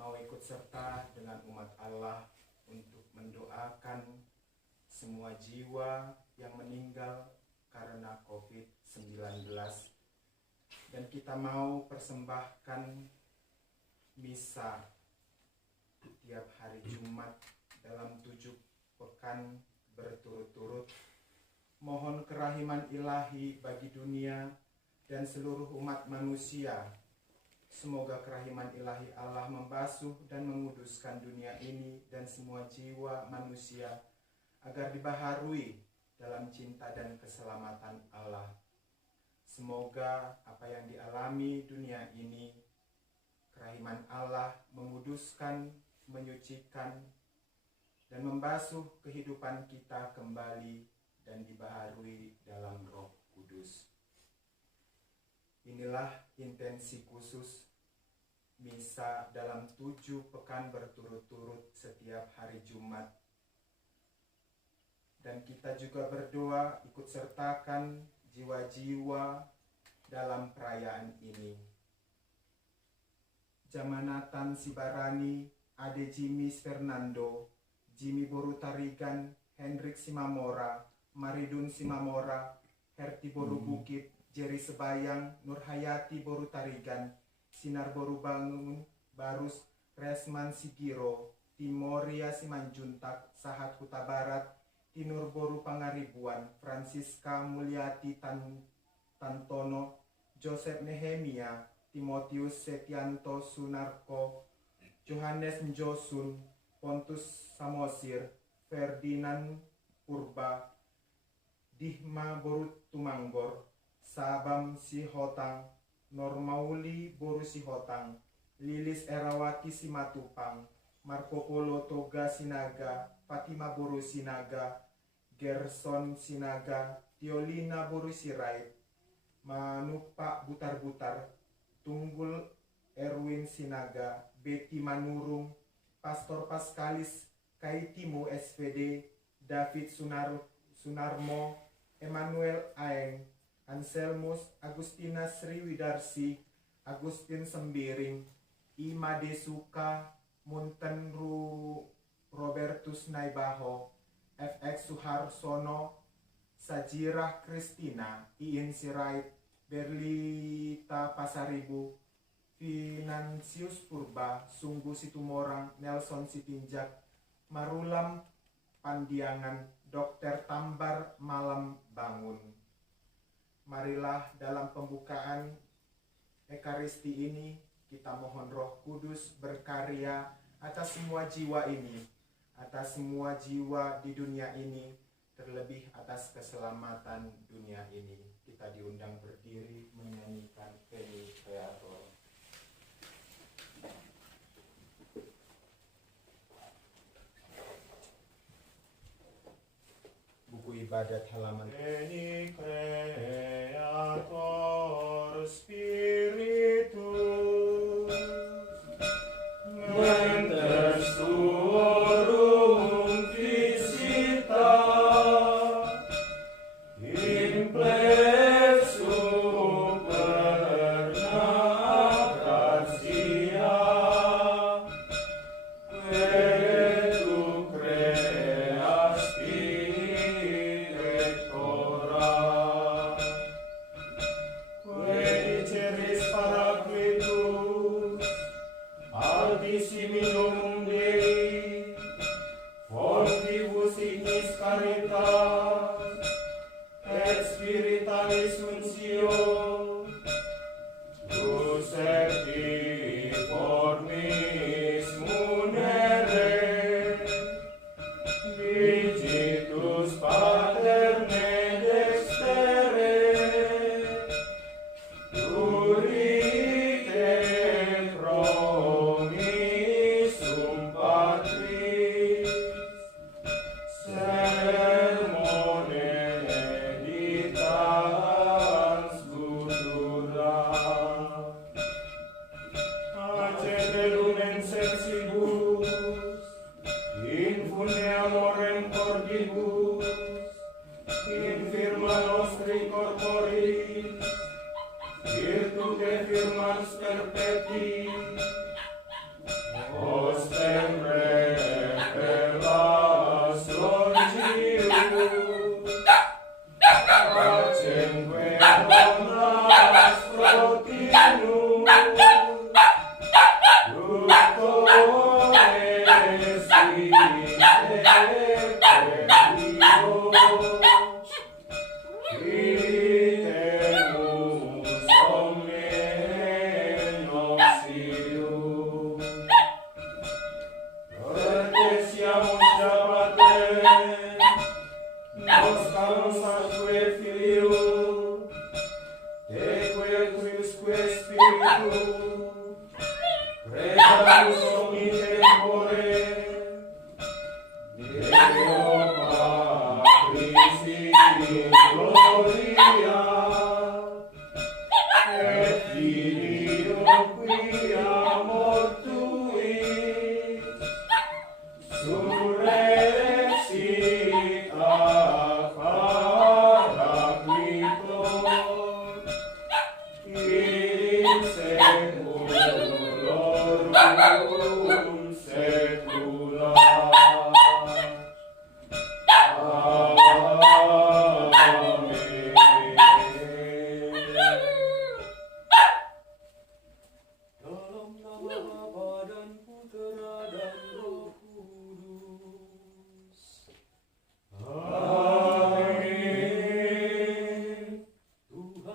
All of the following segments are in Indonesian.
mau ikut serta dengan umat Allah untuk mendoakan semua jiwa yang meninggal karena COVID-19. Dan kita mau persembahkan misa tiap hari Jumat dalam 7 pekan berturut-turut. Mohon kerahiman ilahi bagi dunia dan seluruh umat manusia. Semoga kerahiman ilahi Allah membasuh dan menguduskan dunia ini dan semua jiwa manusia agar dibaharui dalam cinta dan keselamatan Allah. Semoga apa yang dialami dunia ini, kerahiman Allah menguduskan, menyucikan, dan membasuh kehidupan kita kembali dan dibaharui dalam Roh Kudus. Inilah intensi khusus misa dalam 7 pekan berturut-turut setiap hari Jumat. Dan kita juga berdoa ikut sertakan jiwa-jiwa dalam perayaan ini. Jamanatan Sibarani, Ade Jimis Fernando, Jimmy Boru Tarigan, Hendrik Simamora, Maridun Simamora, Herti Boru Bukit, Jerry Sebayang, Nurhayati Boru Tarigan, Sinar Boru Bangun, Barus Resman Sigiro, Timoria Simanjuntak, Sahat Kuta Barat, Tinur Boru Pangaribuan, Francisca Mulyati Tantono, Joseph Nehemia, Timotius Setianto Sunarko, Johannes Njosun, Pontus Samosir, Ferdinand Purba, Dihma Boru Tumanggor, Sabam Sihotang, Normauli Boru Sihotang, Lilis Erawati Simatupang, Marco Polo Toga Sinaga, Fatima Boru Sinaga, Gerson Sinaga, Tiolina Boru Sirait, Manupak Butar-Butar, Tunggul Erwin Sinaga, Betty Manurung, Pastor Paskalis Kaitimu SPD, David Sunarmo, Emmanuel Aeng, Anselmus Agustina Sriwidarsi, Agustin Sembiring, Ima Desuka, Munten Robertus Naibaho, FX Suharsono, Sajirah Kristina, Iin Sirait, Berlita Pasaribu, Finansius Purba, Sunggu Situmorang, Nelson Sitinjak, Marulam Pandiangan, Dr. Tambar Malam Bangun. Marilah dalam pembukaan Ekaristi ini kita mohon Roh Kudus berkarya atas semua jiwa ini, atas semua jiwa di dunia ini, terlebih atas keselamatan dunia ini. Kita diundang berdiri menyanyikan Veni Creator. Buku ibadat halaman Veni Creator Spiritus Menter Suorum Visita in plexu perna gratia Vetu creas directora Quediceris Paracletus Altissimium Dei Fontibus ignis caritas et spiritualis untio Lucepti formis munere Digitus paterne dextere Durite promissum Patris Sermone editans futura Acete lumen sensibus Infune amorem cordibus Infirma nostri corporis Virtute firmans perpeti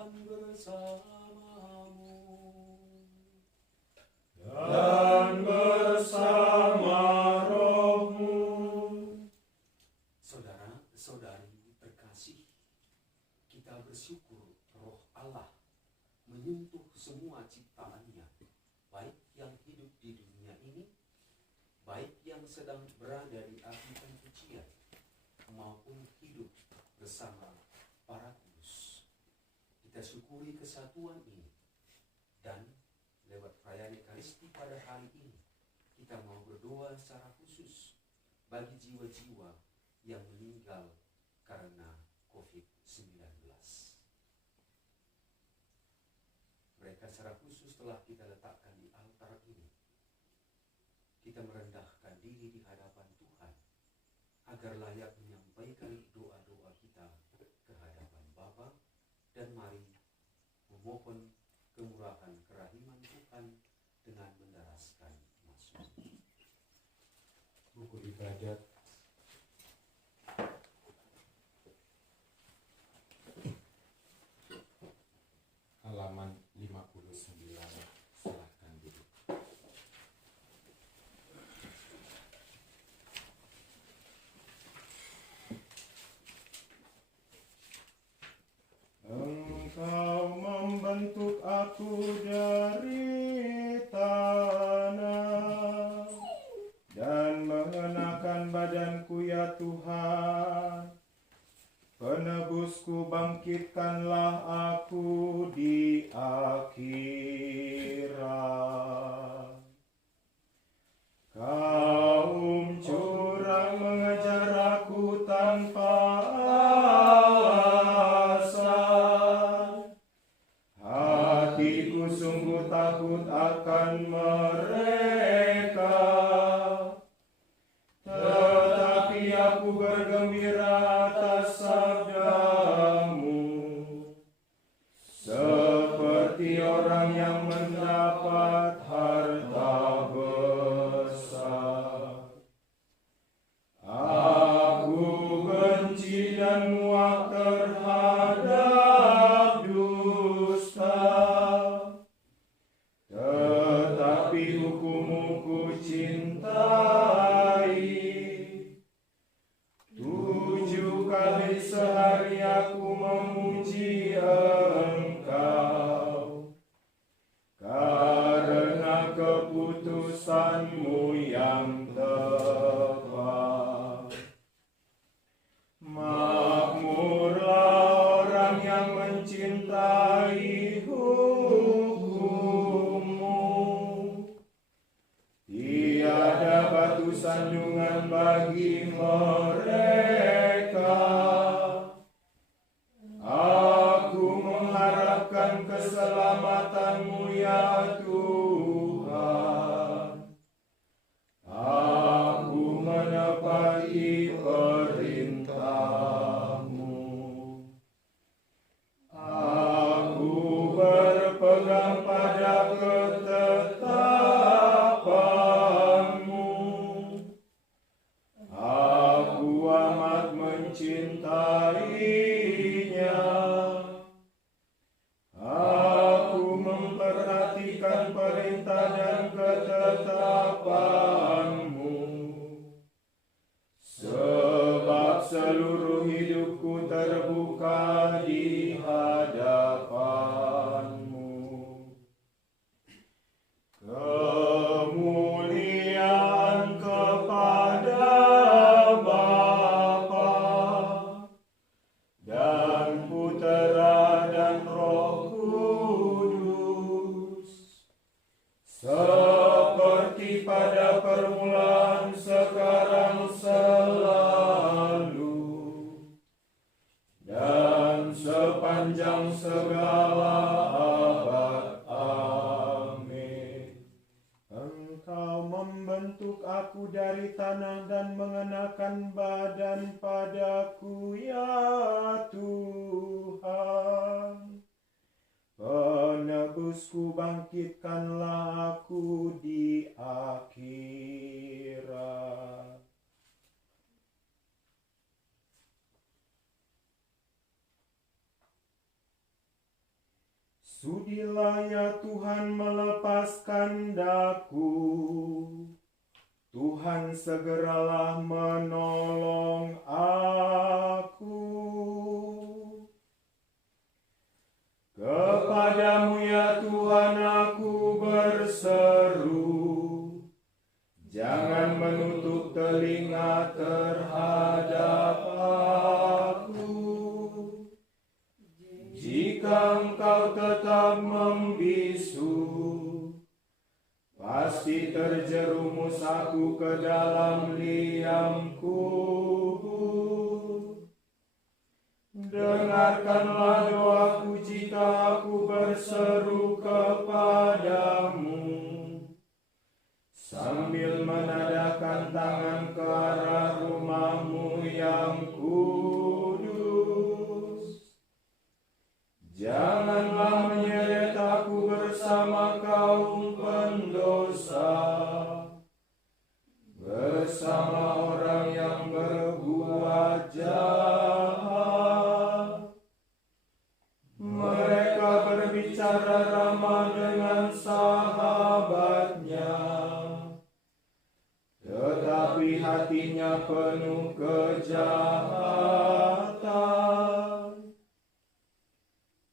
dan bersamamu. Dan bersama rohmu. Saudara-saudari terkasih, kita bersyukur roh Allah menyentuh semua ciptaannya, baik yang hidup di dunia ini, baik yang sedang berada di api pencucian, maupun hidup bersama para kudus. Kita syukuri kesatuan ini, dan lewat perayaan Ekaristi pada hari ini, kita mau berdoa secara khusus bagi jiwa-jiwa yang meninggal karena COVID-19. Mereka secara khusus telah kita letakkan di altar ini. Kita merendahkan diri di hadapan Tuhan, agar layak menyampaikan doa-doa kita ke hadapan Bapa, dan mari memohon kemurahan kerahiman Tuhan dengan mendaraskan Mazmur. Buku ibadat halaman 59. Silahkan duduk. Engkau membentuk aku dari tanah dan mengenakan badanku, ya Tuhan. Penebusku, bangkitkanlah aku di akhirat. Kaum curang mengejar aku tanpa alasan. Hatiku sungguh takut akan mereka, tetapi aku bergembira atas sabdamu, seperti orang yang mendapat harta besar. Aku benci dan muak terhadap dusta, tetapi hukum-Mu ku cintai. 7 kali sehari aku memuji Engkau, karena keputusan-Mu yang tepat. Makmurlah orang yang mencintai hukum-Mu. Tiada batu sandungan bagi mereka. Aku mengharapkan keselamatan-Mu, ya Tuhan. Aku menepati perintah-Mu. Aku berpegang pada ketetapan-Mu. Aku amat mencintainya. Aku memperhatikan perintah dan ketetapan-Mu, sebab seluruh hidupku terbuka di hadapan-Mu. Kemuliaan kepada Bapa dan Putera dan Roh Kudus, seperti pada permulaan, sekarang, selalu, dan sepanjang segala abad. Amin. Engkau membentuk aku dari tanah dan mengenakan badan padaku, ya Tuhan. Penebusku, bangkitkanlah aku di akhirat. Sudilah ya Tuhan melepaskan daku, Tuhan segeralah menolong aku. Kepadamu ya Tuhan aku berseru, jangan menutup telinga terhadap aku. Jika Engkau tetap membisu, pasti terjerumus aku ke dalam liang kubur. Dengarkanlah doaku jika aku berseru kepadamu, sambil menadahkan tangan ke arah rumah-Mu yang kudus. Janganlah menyeret aku bersama kaum pendosa, bersama orang yang berbuat jahat. Mereka berbicara ramah dengan sahabatnya, tetapi hatinya penuh kejahatan.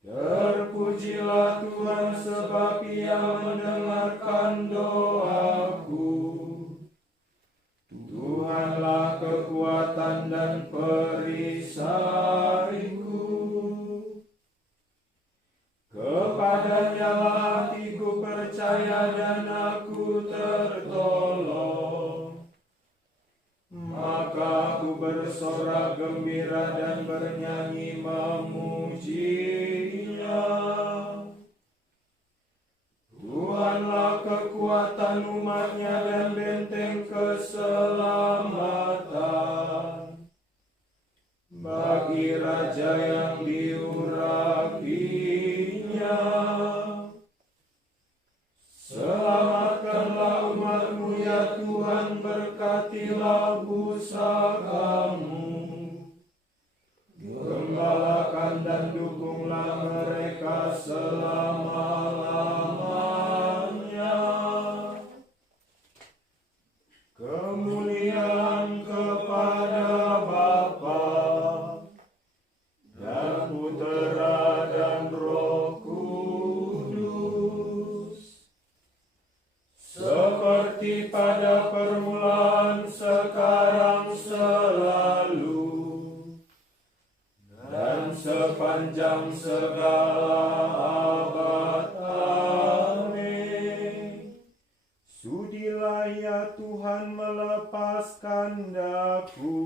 Terpujilah Tuhan sebab Ia mendengarkan doaku. Tuhanlah kekuatan dan perisaiku. Kepadanya lah hatiku percaya dan aku tertolong. Maka aku bersorak gembira dan bernyanyi memuji-Nya. Tuhanlah kekuatan umat-Nya dan benteng keselamatan bagi raja yang diurapinya. Selamatkanlah umat-Mu ya Tuhan, berkatilah pusaka-Mu. Gembalakan dan dukunglah mereka selama-lamanya. Kemuliaan kepada Bapa dan Putera dan Roh Kudus, seperti pada permulaan, sekarang, selalu, dan sepanjang segala abad. Amin. Sudilah ya Tuhan melepaskan daku,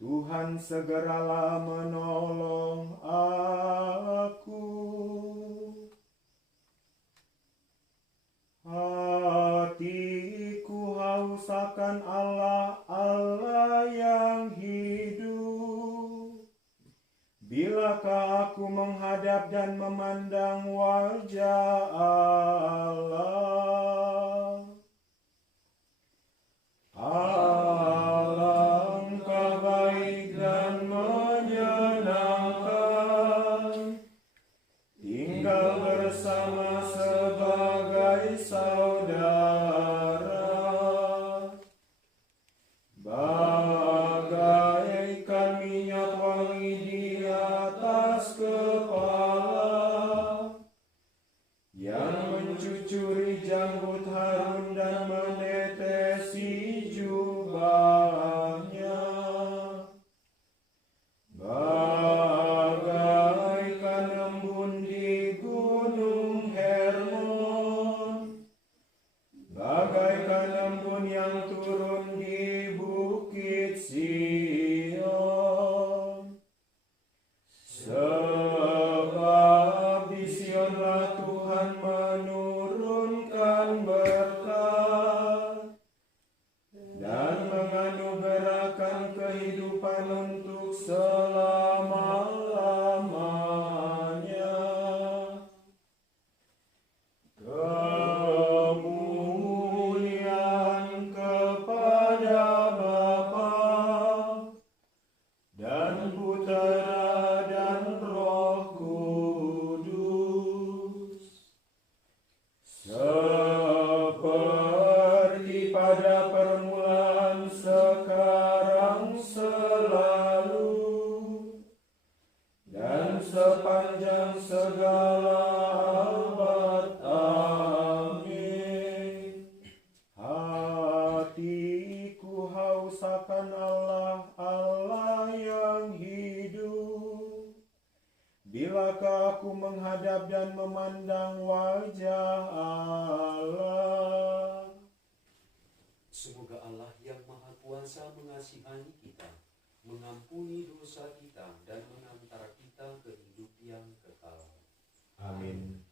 Tuhan segeralah menolong aku. Hatiku haus akan Allah, Allah yang hidup. Bilakah aku menghadap dan memandang wajah Allah? Alangkah baik dan menyenangkan tinggal bersama sebagai saudara, bagaikan minyak wangi di atas kepala, yang mencucuri janggut Harun dan menetesi jubahnya, bagaikan embun di gunung Hermon. segala abad. Amin. Hatiku haus akan Allah, Allah yang hidup. Bilakah aku menghadap dan memandang wajah Allah? Semoga Allah yang Maha Kuasa mengasihani kita, mengampuni dosa kita, dan mengantar kita ke hidup yang kekal. Amin.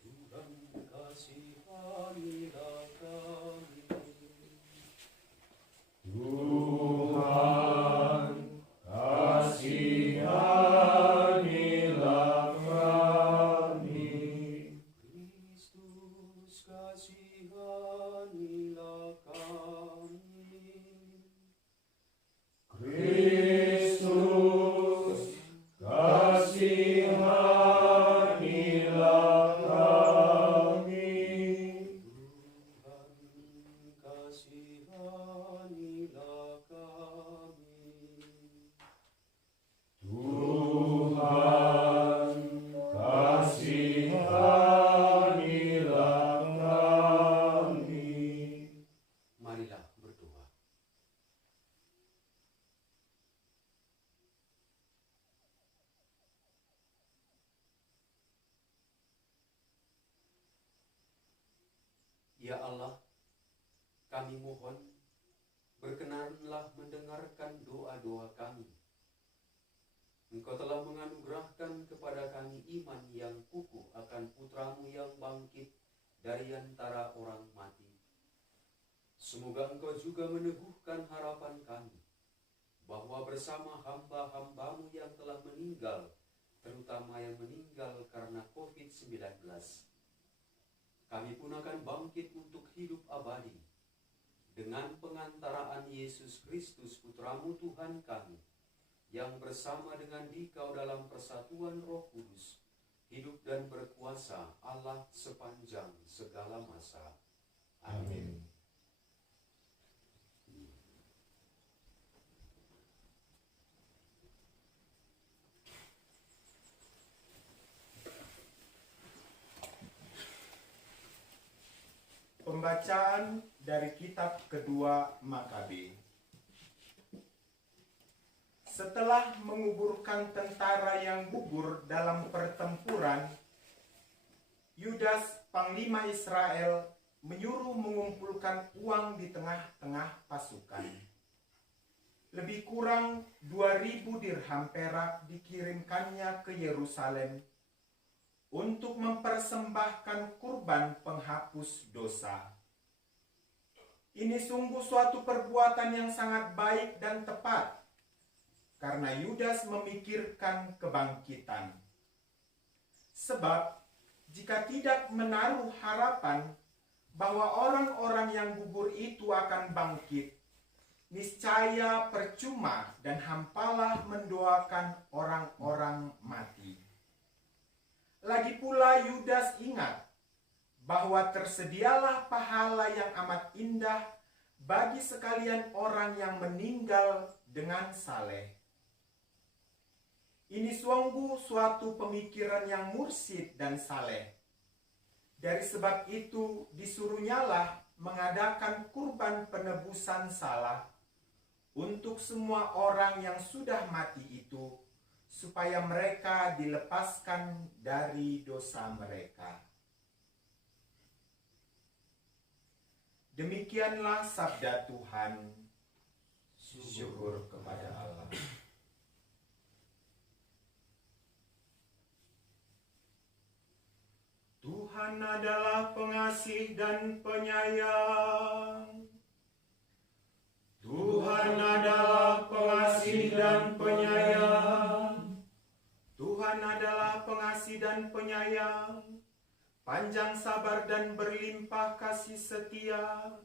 Tuhan kasihanilah kami. Tuhan kasihanilah kami. Kristus kasihanilah kami. Kristus kasihanilah kami. Tuhan kasihanilah kami. Tuhan kasihanilah kami. Marilah berdoa. Ya Allah, kami mohon, berkenanlah mendengarkan doa-doa kami. Engkau telah menganugerahkan kepada kami iman yang kukuh akan Putramu yang bangkit dari antara orang mati. Semoga Engkau juga meneguhkan harapan kami, bahwa bersama hamba-hambamu yang telah meninggal, terutama yang meninggal karena COVID-19, kami pun akan bangkit untuk hidup abadi, dengan pengantaraan Yesus Kristus Putramu Tuhan kami, yang bersama dengan Dikau dalam persatuan Roh Kudus, hidup dan berkuasa Allah sepanjang segala masa. Amin. Pembacaan dari kitab kedua Makabe. Setelah menguburkan tentara yang gugur dalam pertempuran, Yudas, panglima Israel, menyuruh mengumpulkan uang di tengah-tengah pasukan. Lebih kurang 2.000 dirham perak dikirimkannya ke Yerusalem untuk mempersembahkan kurban penghapus dosa. Ini sungguh suatu perbuatan yang sangat baik dan tepat, karena Yudas memikirkan kebangkitan. Sebab, jika tidak menaruh harapan bahwa orang-orang yang gugur itu akan bangkit, niscaya percuma dan hampalah mendoakan orang-orang mati. Lagi pula Yudas ingat bahwa tersedialah pahala yang amat indah bagi sekalian orang yang meninggal dengan saleh. Ini sungguh suatu pemikiran yang mursyid dan saleh. Dari sebab itu disuruhnyalah mengadakan kurban penebusan salah untuk semua orang yang sudah mati itu, supaya mereka dilepaskan dari dosa mereka. Demikianlah sabda Tuhan. Syukur kepada Allah. Tuhan adalah pengasih dan penyayang. Tuhan adalah pengasih dan penyayang. Tuhan adalah pengasih dan penyayang, panjang sabar dan berlimpah kasih setia.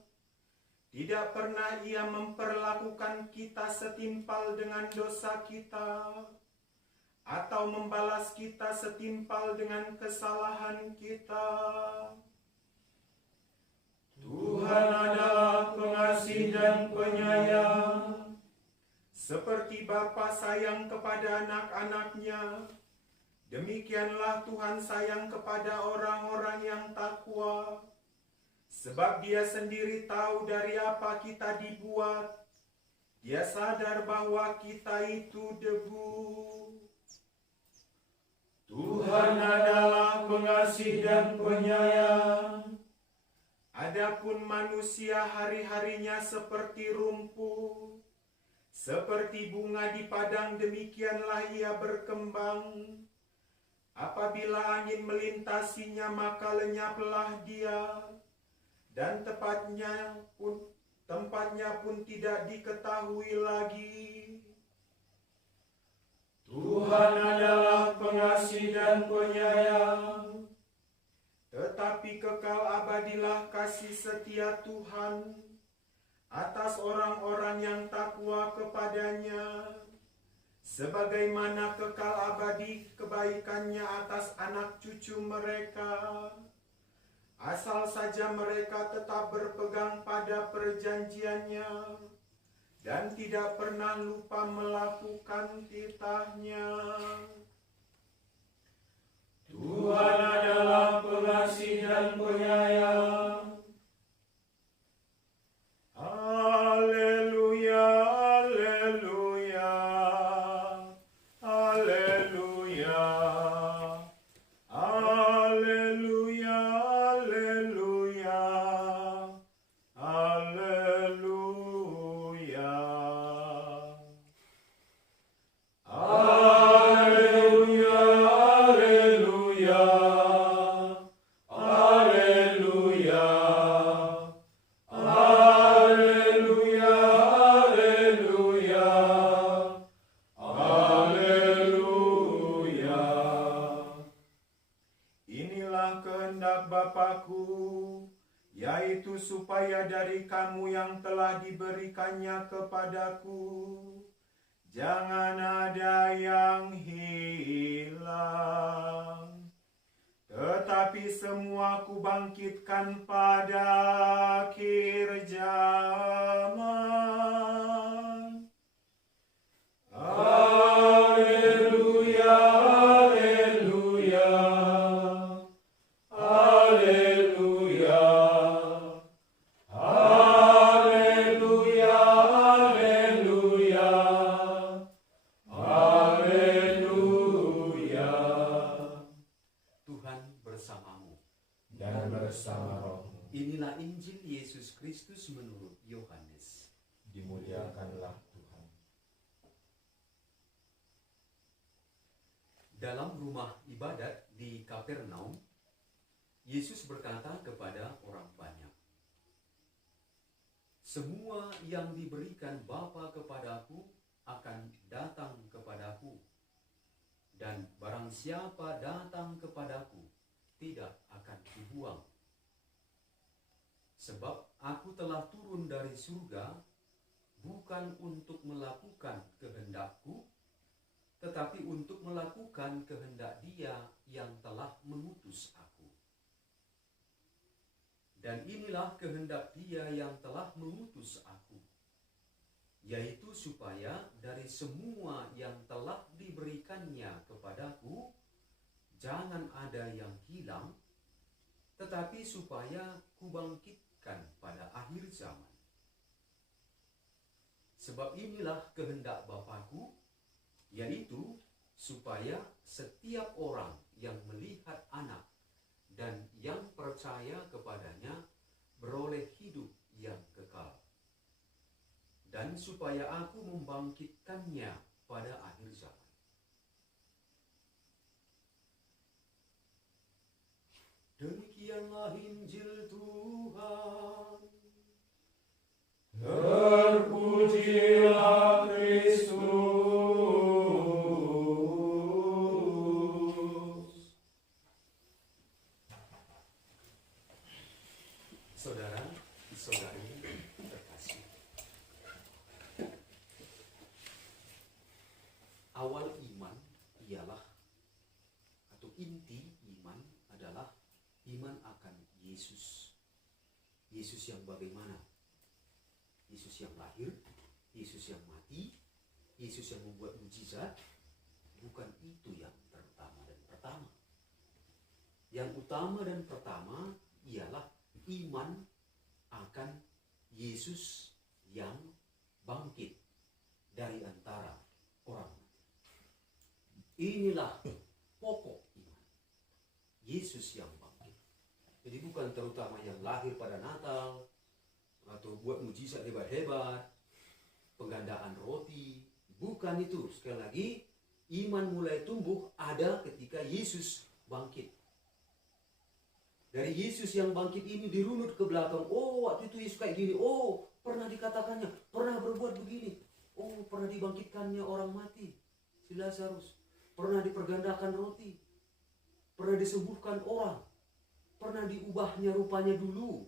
Tidak pernah Ia memperlakukan kita setimpal dengan dosa kita, atau membalas kita setimpal dengan kesalahan kita. Tuhan adalah pengasih dan penyayang, seperti Bapa sayang kepada anak-anaknya, Demikianlah Tuhan sayang kepada orang-orang yang takwa, sebab Dia sendiri tahu dari apa kita dibuat. Dia sadar bahwa kita itu debu. Tuhan adalah pengasih dan penyayang. Adapun manusia hari-harinya seperti rumput, seperti bunga di padang, demikianlah ia berkembang. Apabila angin melintasinya, maka lenyaplah dia, dan tempatnya pun tidak diketahui lagi. Tuhan adalah pengasih dan penyayang. Tetapi kekal abadilah kasih setia Tuhan atas orang-orang yang takwa kepadanya, sebagaimana kekal abadi kebaikannya atas anak cucu mereka, asal saja mereka tetap berpegang pada perjanjiannya dan tidak pernah lupa melakukan titahnya. Tuhan adalah pengasih dan penyayang. Haleluya, haleluya, haleluya, haleluya, haleluya, haleluya. Yaitu supaya dari kamu yang telah diberikannya kepadaku, jangan ada yang hilang, tetapi semua kubangkitkan pada akhir zaman. Haleluya, haleluya, haleluya, haleluya, haleluya, haleluya. Tuhan bersamamu. Dan bersama rohmu. Inilah Injil Yesus Kristus menurut Yohanes. Dimuliakanlah Tuhan. Dalam rumah ibadat di Kapernaum, Yesus berkata kepada orang banyak, "Semua yang diberikan Bapa kepadaku akan datang kepadaku, dan barang siapa datang kepadaku tidak akan kubuang. Sebab aku telah turun dari surga bukan untuk melakukan kehendakku, tetapi untuk melakukan kehendak Dia yang telah mengutus aku. Dan inilah kehendak Dia yang telah mengutus aku, yaitu supaya dari semua yang telah diberikannya kepadaku, jangan ada yang hilang, tetapi supaya kubangkitkan pada akhir zaman. Sebab inilah kehendak Bapa-Ku, yaitu supaya setiap orang yang melihat Anak dan yang percaya kepadanya beroleh hidup yang kekal, dan supaya aku membangkitkannya pada akhir zaman." Demikianlah Injil Tuhan. Terpujilah Kristus. Saudara-saudari terkasih, awal iman ialah, atau inti iman adalah iman akan Yesus. Yesus yang bagaimana? Yesus yang lahir, Yesus yang mati, Yesus yang membuat mujizat. Bukan itu yang terutama dan Yang utama dan pertama ialah iman akan Yesus yang bangkit dari antara orang mati. Inilah pokok iman. Yesus yang bangkit. Jadi bukan terutama yang lahir pada Natal, atau buat mujizat hebat-hebat, penggandaan roti. Bukan itu. Sekali lagi, iman mulai tumbuh ada ketika Yesus bangkit. Dari Yesus yang bangkit ini dirunut ke belakang. Oh, waktu itu Yesus kayak gini. Oh, pernah dikatakannya, pernah berbuat begini. Oh, pernah dibangkitkannya orang mati, si Lazarus. Pernah dipergandakan roti. Pernah disembuhkan orang. Pernah diubahnya rupanya dulu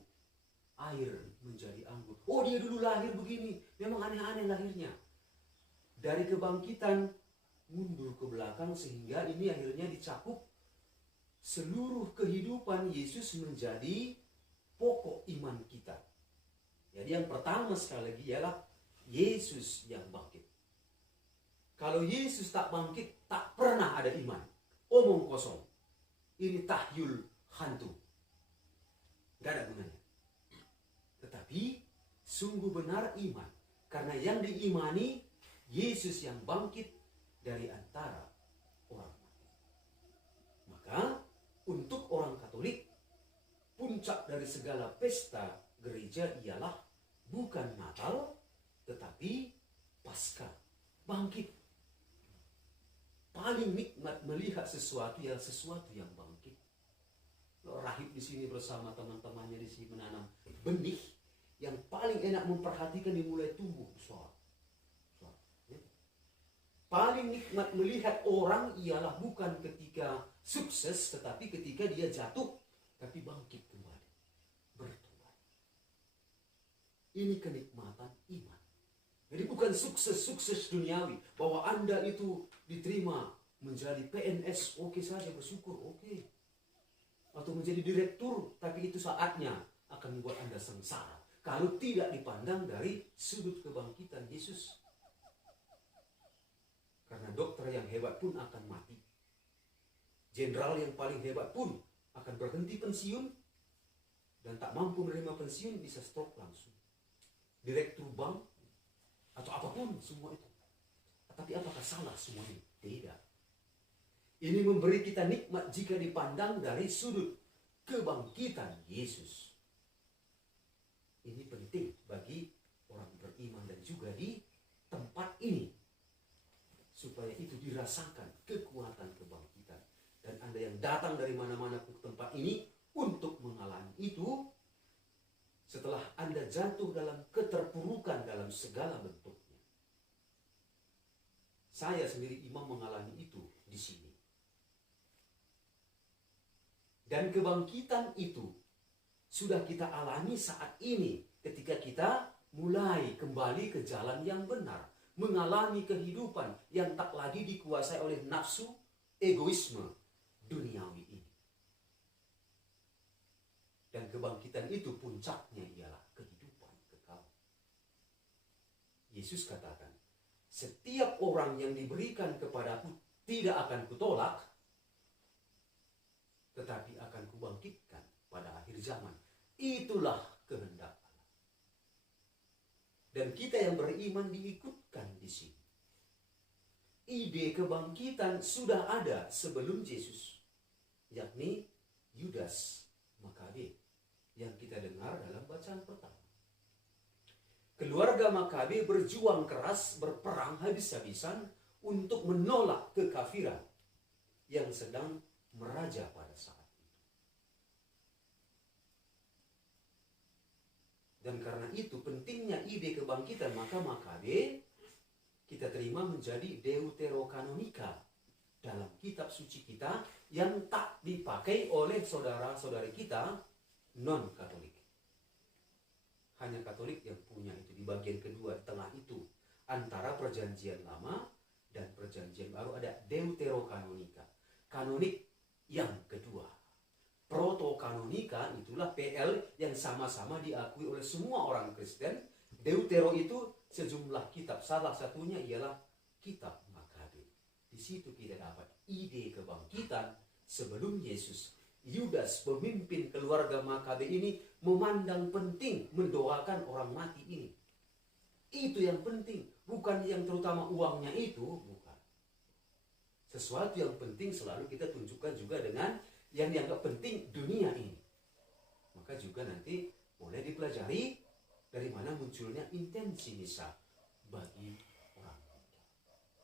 air menjadi anggur. Oh, dia dulu lahir begini. Memang aneh-aneh lahirnya. Dari kebangkitan mundur ke belakang sehingga ini akhirnya dicakup seluruh kehidupan Yesus menjadi pokok iman kita. Jadi yang pertama sekali lagi ialah Yesus yang bangkit. Kalau Yesus tak bangkit, tak pernah ada iman. Omong kosong. Ini tahyul hantu. Gak ada gunanya. Tetapi sungguh benar iman. Karena yang diimani Yesus yang bangkit dari antara orang mati. Maka untuk orang Katolik, puncak dari segala pesta gereja ialah bukan Natal, tetapi Paskah, bangkit. Paling nikmat melihat sesuatu yang bangkit. Rahib di sini bersama teman-temannya di sini menanam benih yang paling enak memperhatikan dimulai tumbuh besar. Paling nikmat melihat orang ialah bukan ketika sukses, tetapi ketika dia jatuh, tapi bangkit kembali, bertobat. Ini kenikmatan iman. Jadi bukan sukses duniawi, bahwa Anda itu diterima menjadi PNS, oke saja, bersyukur, oke. Atau menjadi direktur, tapi itu saatnya akan membuat Anda sengsara. Kalau tidak dipandang dari sudut kebangkitan Yesus. Karena dokter yang hebat pun akan mati. Jenderal yang paling hebat pun akan berhenti pensiun dan tak mampu menerima pensiun, bisa stroke langsung. Direktur bank atau apapun, semua itu. Tapi apakah salah semuanya? Tidak. Ini memberi kita nikmat jika dipandang dari sudut kebangkitan Yesus. Ini penting bagi orang beriman dan juga di tempat ini. Supaya itu dirasakan kekuatan kebangkitan. Dan Anda yang datang dari mana-mana ke tempat ini untuk mengalami itu, setelah Anda jatuh dalam keterpurukan dalam segala bentuknya. Saya sendiri imam mengalami itu di sini. Dan kebangkitan itu sudah kita alami saat ini ketika kita mulai kembali ke jalan yang benar. Mengalami kehidupan yang tak lagi dikuasai oleh nafsu, egoisme duniawi ini. Dan kebangkitan itu puncaknya ialah kehidupan kekal. Yesus katakan, setiap orang yang diberikan kepadaku tidak akan kutolak, tetapi akan kubangkitkan pada akhir zaman. Itulah kehendak Allah. Dan kita yang beriman diikutkan di sini. Ide kebangkitan sudah ada sebelum Yesus, yakni Yudas Makabe yang kita dengar dalam bacaan pertama. Keluarga Makabe berjuang keras, berperang habis-habisan untuk menolak kekafiran yang sedang meraja pada saat itu. Dan karena itu pentingnya ide kebangkitan, maka Makabe kita terima menjadi deuterokanonika dalam kitab suci kita yang tak dipakai oleh saudara-saudari kita non-Katolik. Hanya Katolik yang punya itu di bagian kedua, di tengah itu. Antara perjanjian lama dan perjanjian baru ada deuterokanonika. Kanonik yang kedua. Protokanonika itulah PL yang sama-sama diakui oleh semua orang Kristen. Deutero itu sejumlah kitab. Salah satunya ialah kitab Makabe. Di situ kita dapat ide kebangkitan sebelum Yesus Yudas, pemimpin keluarga Makabe ini, memandang penting mendoakan orang mati ini. Itu yang penting, bukan yang terutama uangnya itu, bukan. Sesuatu yang penting selalu kita tunjukkan juga dengan yang dianggap penting dunia ini. Maka juga nanti boleh dipelajari dari mana munculnya intensi misa bagi orang.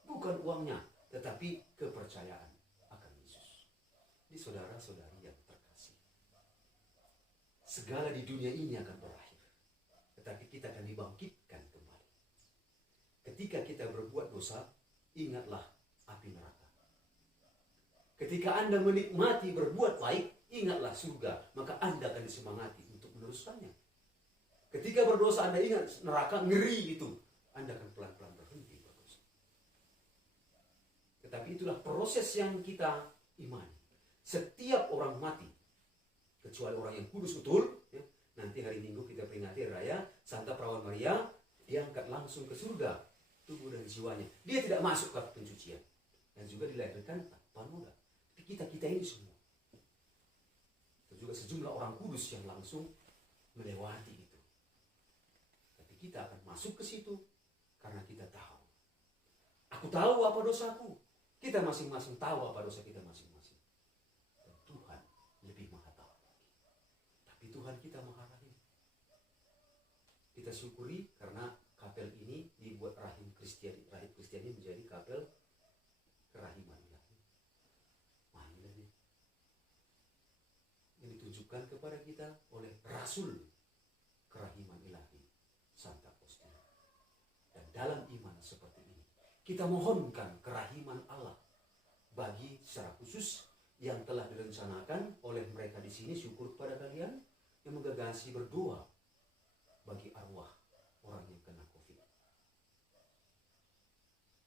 Bukan uangnya, tetapi kepercayaan akan Yesus. Ini saudara-saudari yang terkasih. Segala di dunia ini akan berakhir, tetapi kita akan dibangkitkan kembali. Ketika kita berbuat dosa, ingatlah api neraka. Ketika Anda menikmati berbuat baik, ingatlah surga, maka Anda akan disemangati untuk meneruskannya. Ketika berdosa Anda ingat neraka, ngeri itu, Anda akan pelan-pelan berhenti berdosa. Tetapi itulah proses yang kita imani. Setiap orang mati, kecuali orang yang kudus betul, ya, nanti hari Minggu kita peringati raya Santa Perawan Maria, diangkat langsung ke surga, tubuh dan jiwanya. Dia tidak masuk ke pencucian. Dan juga dilahirkan tanpa noda. Tapi kita ini semua. Dan juga sejumlah orang kudus yang langsung melewati itu. Tapi kita akan masuk ke situ karena kita tahu. Aku tahu apa dosaku. Kita masing-masing tahu apa dosa kita masing-masing. Dan Tuhan lebih maha tahu. Tapi Tuhan kita maha rahim. Kita syukuri karena kapel ini dibuat rahim Kristiani menjadi kapel kerahiman ilahi. Mahilnya. Yang ditunjukkan kepada kita oleh Rasul kerahiman ilahi Santa Faustina. Dan dalam iman seperti ini, kita mohonkan kerahiman Allah bagi secara khusus yang telah direncanakan oleh mereka di sini. Syukur kepada kalian yang menggagasi berdoa bagi arwah orang yang kena COVID.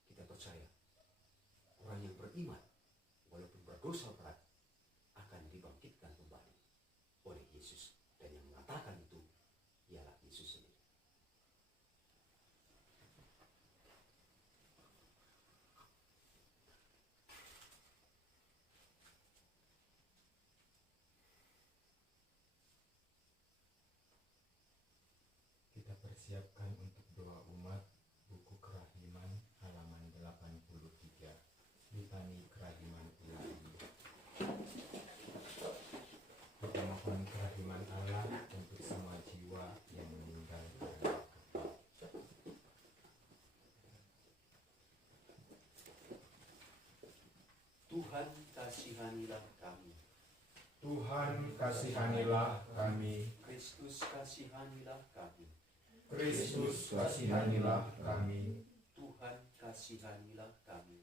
Kita percaya orang yang beriman walaupun berdosa berat akan dibangkitkan kembali oleh Yesus, dan yang mengatakan itu ialah Yesus sendiri. Kita persiapkan untuk doa umat, buku kerahiman halaman 83, litani kerahiman ilahi. Kita mohon kerahiman Allah untuk semua jiwa yang meninggal karena COVID. Tuhan kasihanilah kami. Tuhan kasihanilah kami. Kristus kasihanilah kami. Kristus kasihanilah kami. Tuhan kasihanilah kami.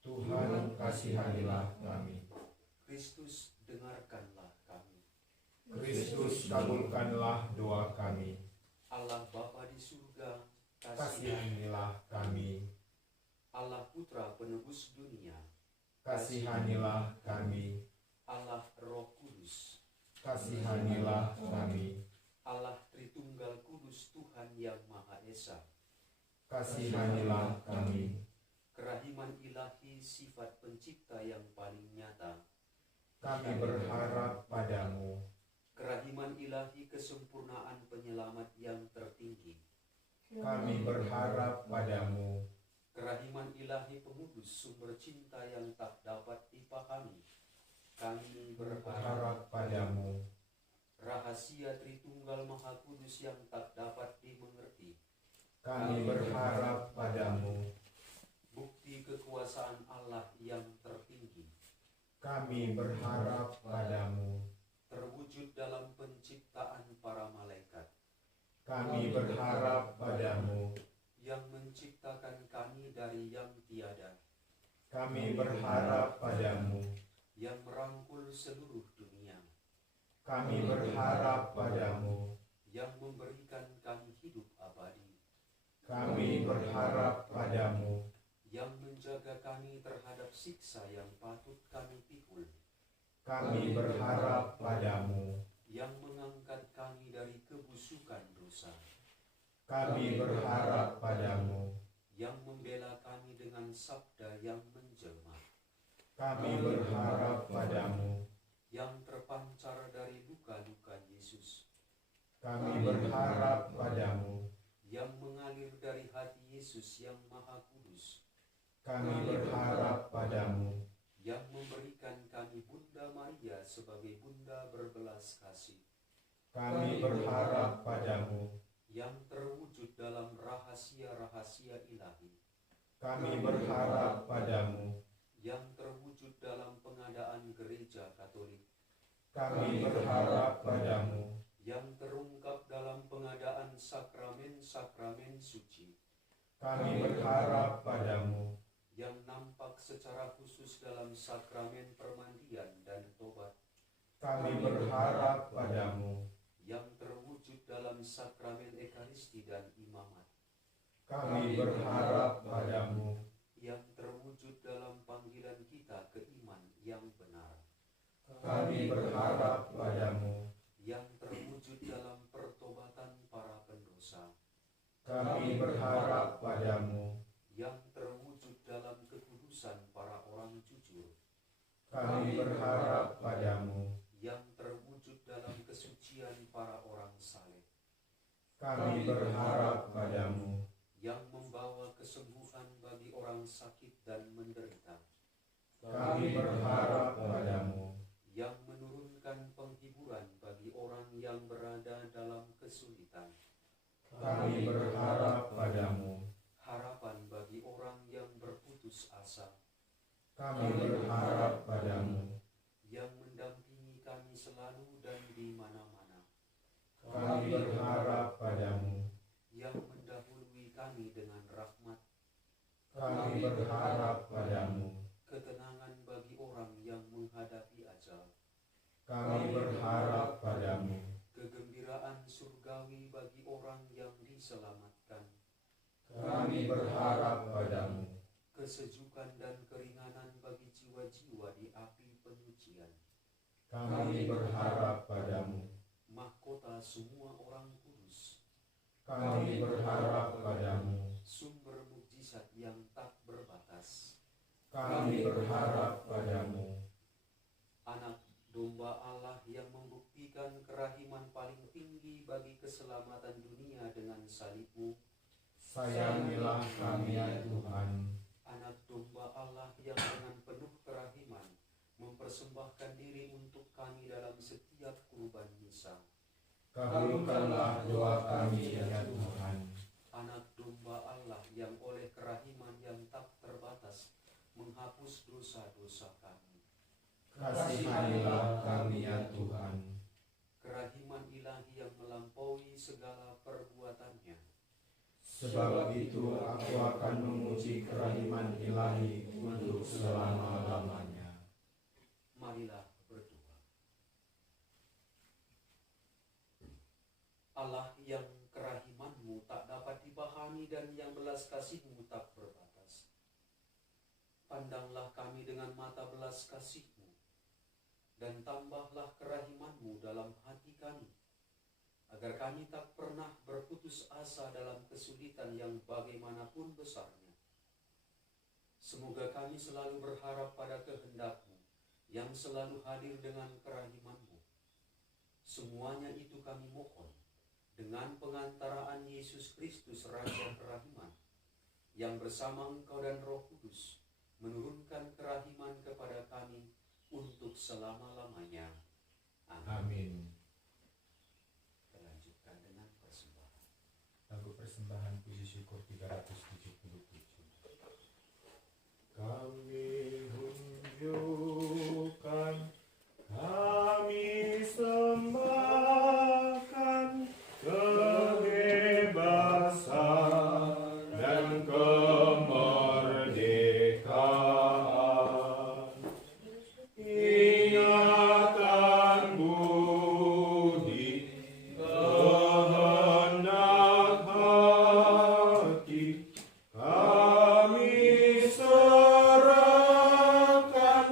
Tuhan kasihanilah kami. Kristus dengarkanlah kami. Kristus kabulkanlah doa kami. Allah Bapa di surga, Kasihanilah kami. Allah Putra penebus dunia, Kasihanilah kami. Allah Roh Kudus, Kasihanilah kami. Allah Tritunggal Kudus Tuhan yang Maha Esa, Kasihanilah kami. kerahiman ilahi sifat pencipta yang paling nyata, Kami berharap padamu. kerahiman ilahi kesempurnaan penyelamat yang tertinggi, Kami berharap padamu. kerahiman ilahi pemudus sumber cinta yang tak dapat dipahami. Kami berharap Berharap padamu. rahasia Tritunggal Maha Kudus yang tak dapat dimengerti, Kami berharap padamu. bukti kekuasaan Allah yang tertinggi, Kami berharap padamu. terwujud dalam penciptaan para malaikat, Kami berharap padamu. yang menciptakan kami dari yang tiada, Kami berharap padamu. yang merangkul seluruh dunia, Kami berharap padamu. yang memberikan kami hidup abadi, Kami berharap padamu. yang menjaga kami terhadap siksa yang patut kami pikul, Kami berharap padamu. yang mengangkat kami dari kebusukan dosa, Kami berharap padamu. yang membela kami dengan sabda yang menjelma, Kami berharap padamu. yang terpaksa Kami berharap padamu. yang mengalir dari hati Yesus yang Maha Kudus, Kami berharap padamu. yang memberikan kami Bunda Maria sebagai Bunda berbelas kasih, Kami berharap padamu. yang terwujud dalam rahasia-rahasia ilahi, Kami berharap padamu. yang terwujud dalam pengadaan gereja Katolik, Kami berharap padamu. yang terungkap dalam pengadaan sakramen-sakramen suci, Kami berharap padamu. yang nampak secara khusus dalam sakramen permandian dan tobat, Kami berharap padamu. yang terwujud dalam sakramen ekaristi dan imamat, Kami berharap padamu. yang terwujud dalam panggilan kita ke iman yang benar, Kami berharap padamu. yang terwujud dalam pertobatan para pendosa, Kami berharap padamu. yang terwujud dalam kekudusan para orang jujur, Kami berharap padamu. yang terwujud dalam kesucian para orang saleh, Kami berharap padamu. yang membawa kesembuhan bagi orang sakit dan menderita, Kami berharap padamu. yang menurunkan penghiburan bagi orang yang berada dalam kesulitan, Kami berharap padamu. harapan bagi orang yang berputus asa, Kami berharap padamu. yang mendampingi kami selalu dan di mana-mana, Kami berharap padamu. yang mendahului kami dengan rahmat, Kami berharap padamu. ketenangan bagi orang yang menghadapi ajal, Kami berharap padamu. kegembiraan surgawi bagi orang yang diselamatkan, Kami berharap padamu. kesejukan dan keringanan bagi jiwa-jiwa di api penyucian, Kami berharap padamu. mahkota semua orang kudus, Kami berharap padamu. sumber mukjizat yang tak berbatas, Kami berharap padamu. anak domba Allah yang membuktikan kerahiman paling tinggi bagi keselamatan dunia dengan salibmu, Sayangilah kami ya Tuhan. anak domba Allah yang dengan penuh kerahiman mempersembahkan diri untuk kami dalam setiap kurban misa, Kabulkanlah doa kami ya Tuhan. anak domba Allah yang oleh kerahiman yang tak terbatas menghapus dosa-dosa kami, Kasihanilah kami ya Tuhan. kerahiman ilahi yang melampaui segala perbuatannya, Sebab itu aku akan memuji kerahiman ilahi untuk selama-lamanya. Marilah berdoa. Allah yang kerahiman-Mu tak dapat dipahami dan yang belas kasih-Mu tak berbatas, pandanglah kami dengan mata belas kasih-Mu, dan tambahlah kerahiman-Mu dalam hati kami, agar kami tak pernah berputus asa dalam kesulitan yang bagaimanapun besarnya. Semoga kami selalu berharap pada kehendak-Mu yang selalu hadir dengan kerahiman-Mu. Semuanya itu kami mohon dengan pengantaraan Yesus Kristus Raja Kerahiman, yang bersama Engkau dan Roh Kudus menurunkan kerahiman kepada kami untuk selama-lamanya. Amin. Amin. Kita lanjutkan dengan persembahan. Lagu persembahan puji syukur 377. Kami tunjukkan, kami sembahkan kebebasan dan kemerdekaan. Ingatan budi, kehendak hati, kami serahkan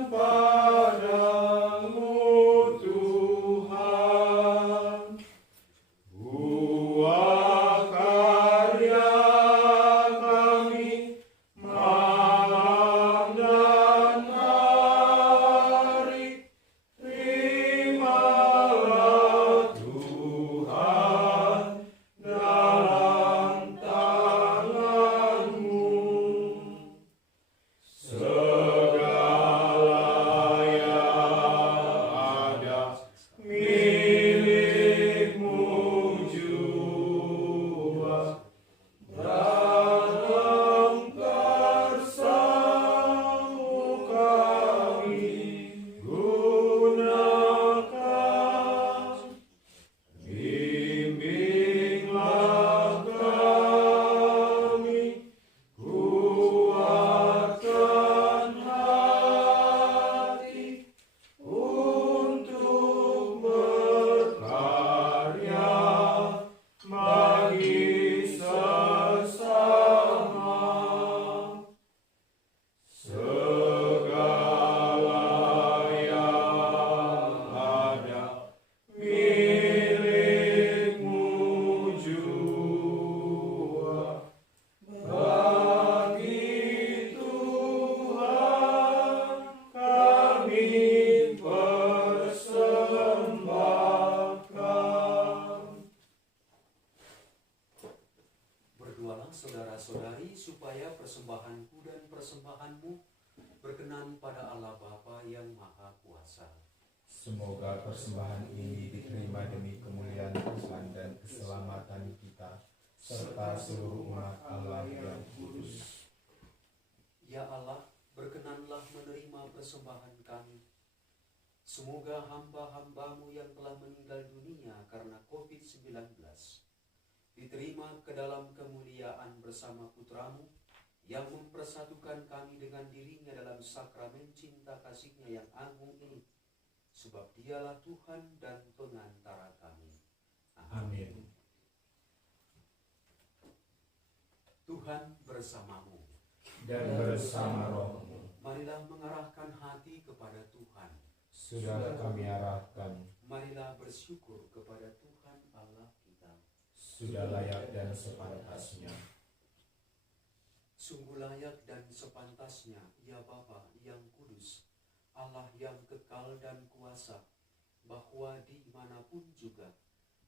saudara-saudari, supaya persembahanku dan persembahanmu berkenan pada Allah Bapa yang Maha Kuasa. Semoga persembahan ini diterima demi kemuliaan Tuhan dan keselamatan kita, serta seluruh umat Allah yang kudus. Ya Allah, berkenanlah menerima persembahan kami. Semoga hamba-hambamu yang telah meninggal dunia karena COVID-19 diterima ke dalam kemuliaan bersama putramu yang mempersatukan kami dengan dirinya dalam sakramen cinta kasihnya yang agung ini, sebab dialah Tuhan dan pengantara kami. Amin. Tuhan bersamamu. Dan bersama rohmu. Marilah mengarahkan hati kepada Tuhan. Sudah kami arahkan. Marilah bersyukur kepada Tuhan Allah kita. Sudah layak dan sepantasnya. Sungguh layak dan sepantasnya, ya Bapa yang kudus, Allah yang kekal dan kuasa, bahwa dimanapun juga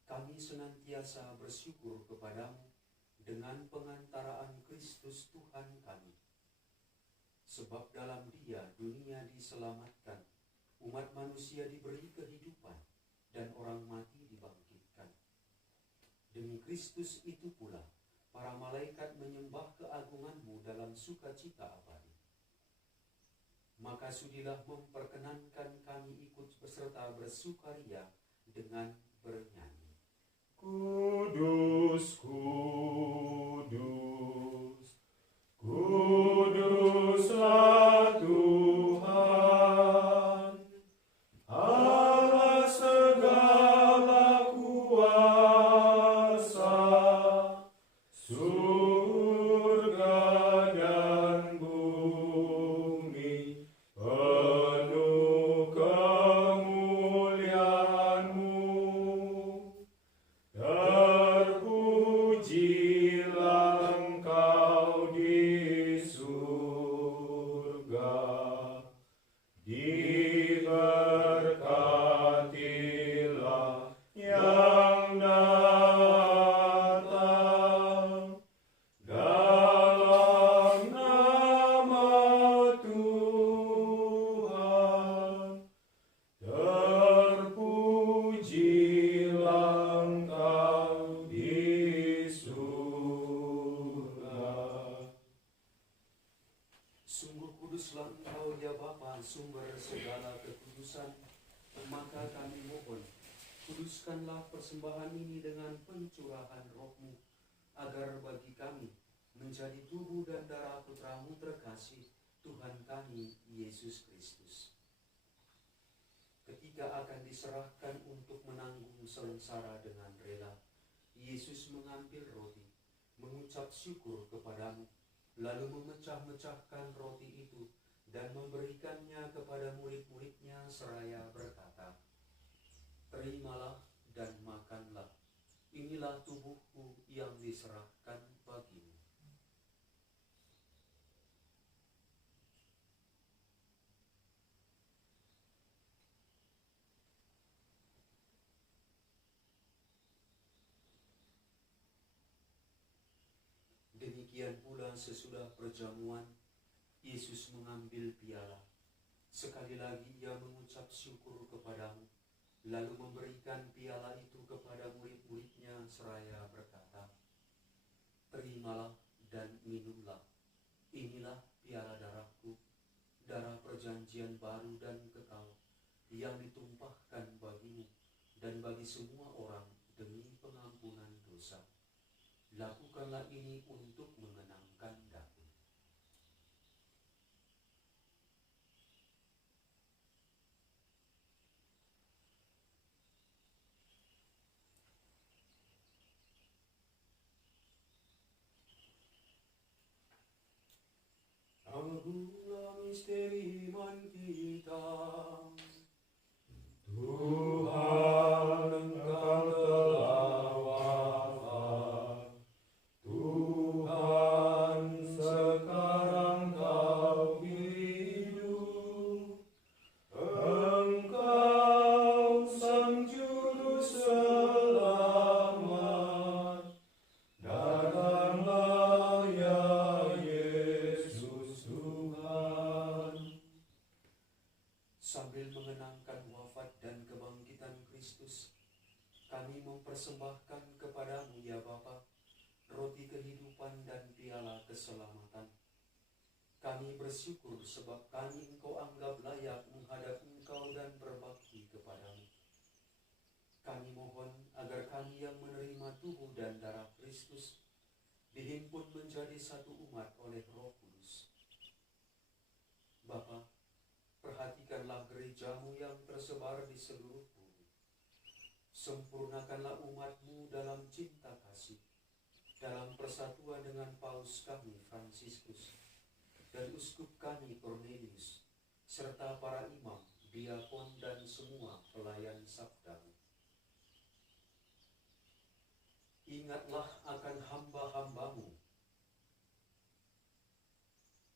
kami senantiasa bersyukur kepadamu dengan pengantaraan Kristus Tuhan kami. Sebab dalam Dia dunia diselamatkan, umat manusia diberi kehidupan, dan orang mati dibangkitkan. Demi Kristus itu pula, para malaikat menyembah keagungan-Mu dalam sukacita abadi. Maka sudilah memperkenankan kami ikut beserta bersukaria dengan bernyanyi. Kudus, kudus, kuduslah Tuhan, Allah segala kuasa, surga dan bumi penuh kemuliaan-Mu. Terpujilah Engkau di surga, diberkatilah yang datang dalam nama Tuhan. Terpujilah Engkau di surga. Sungguh kuduslah Engkau ya Bapa, sumber segala kekudusan. Maka kami mohon, kuduskanlah persembahan ini dengan pencurahan roh-Mu, agar bagi kami menjadi tubuh dan darah Putra-Mu terkasih, Tuhan kami Yesus Kristus. Ketika akan diserahkan untuk menanggung sengsara dengan rela, Yesus mengambil roti, mengucap syukur kepadamu, lalu memecah-mecahkan roti itu dan memberikannya kepada murid-muridnya seraya berkata, "Terimalah dan makanlah, inilah tubuhku yang diserahkan bagimu." Demikian pula sesudah perjamuan, Yesus mengambil piala. Sekali lagi ia mengucap syukur kepadamu, lalu memberikan piala itu kepada murid-muridnya seraya berkata, "Terimalah dan minumlah, inilah piala darahku, darah perjanjian baru dan kekal, yang ditumpahkan bagimu dan bagi semua orang demi pengampunan dosa. Lakukanlah ini untuk mengenangkan aku." Agunglah misteri iman kita. Tuhan, Engkau telah wafat. Tuhan, sekarang Kau hidup. Engkau Sang Juru Selamat. Datanglah ya kami mempersembahkan kepadamu ya Bapa, roti kehidupan dan piala keselamatan. Kami bersyukur sebab kami Engkau anggap layak menghadap Engkau dan berbakti kepadamu. Kami mohon agar kami yang menerima tubuh dan darah Kristus dihimpun menjadi satu umat oleh Roh Kudus. Bapa, perhatikanlah gerejamu yang tersebar di seluruh bumi. Sempurnakanlah umatmu dalam cinta kasih, dalam persatuan dengan Paus kami Fransiskus dan uskup kami Cornelius, serta para imam, diakon dan semua pelayan sabdamu. Ingatlah akan hamba-hambamu,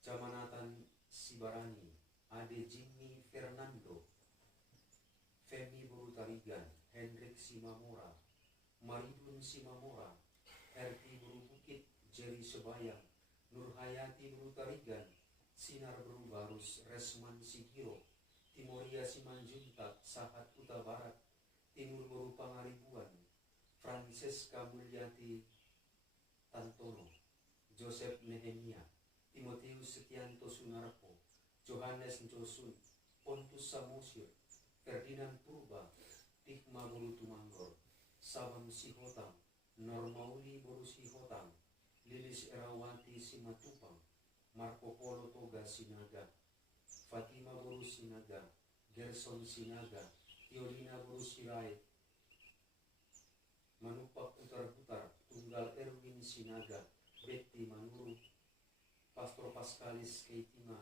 Jamanatan Sibarani, Ade Jimmy Fernando, Femi Burutarigan, Hendrik Simamora, Maridun Simamora, Herti Burubukit, Jerry Sebayang, Nurhayati Burutarigan, Sinar Berubarus, Resman Sigiro, Timoria Simanjuntak, Sahat Kuta Barat, Timur Beru Pangaribuan, Francesca Mulyati Tantono, Joseph Nehemia, Timotius Setianto Sunarpo, Johannes Josun, Pontus Samosir, Ferdinand Purba, Tikma Bolu Tumanggor, Sabam Sihotang, Normauli Boru Sihotang, Lilis Erawati Simatupang, Marco Polo Toga Sinaga, Fatima Boru Sinaga, Gerson Sinaga, Tiolina Boru Sirait, Manupak Putar-Putar, Tunggal Erwin Sinaga, Betty Manuru, Pastor Pascalis Keitima,